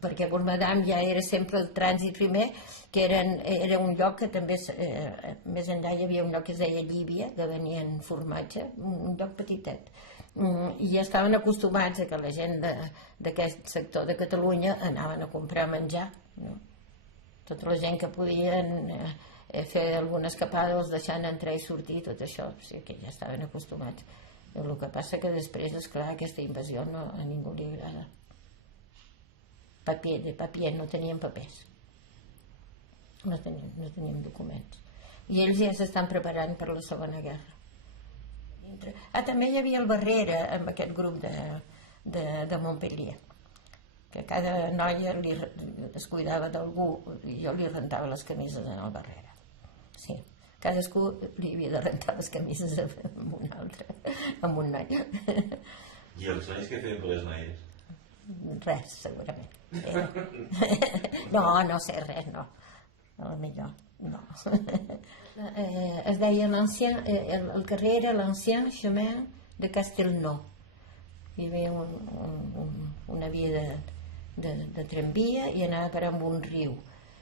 perquè Bormadam ja era sempre el trànsit primer, que era un lloc que també, més enllà hi havia un lloc que es deia Llívia, que venien formatge, un lloc petitet, i ja estaven acostumats a que la gent d'aquest sector de Catalunya anaven a comprar menjar, no? Tota la gent que podien fer alguna escapada els deixant entrar i sortir, tot això, o sigui que ja estaven acostumats. El que passa que després, esclar, aquesta invasió a ningú li agrada. Papier, no teníem papers, no teníem documents, i ells ja s'estan preparant per la Segona Guerra. També hi havia el Barrera amb aquest grup de Montpellier, que cada noia es cuidava d'algú i jo li rentava les camises al Barrera. Sí, cadascú li havia de rentar les camises amb un altre, amb un noi. I els nois què feien per les noies? Res, segurament. No sé res, no. Millor, no. Es deia l'ancien, el carrer era l'ancien chemin de Castelnau. Hi havia una via de tramvia i anava per amb un riu.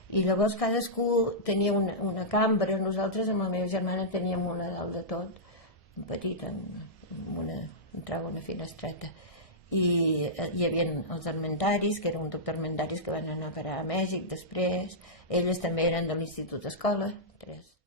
I llavors cadascú tenia una cambra. Nosaltres amb la meva germana teníem una dalt de tot, petita, entrava una finestreta. I hi havia els Armentaris, que era un doctor Armentaris que van anar a parar a Mèxic després. Elles també eren de l'Institut Escola, 3.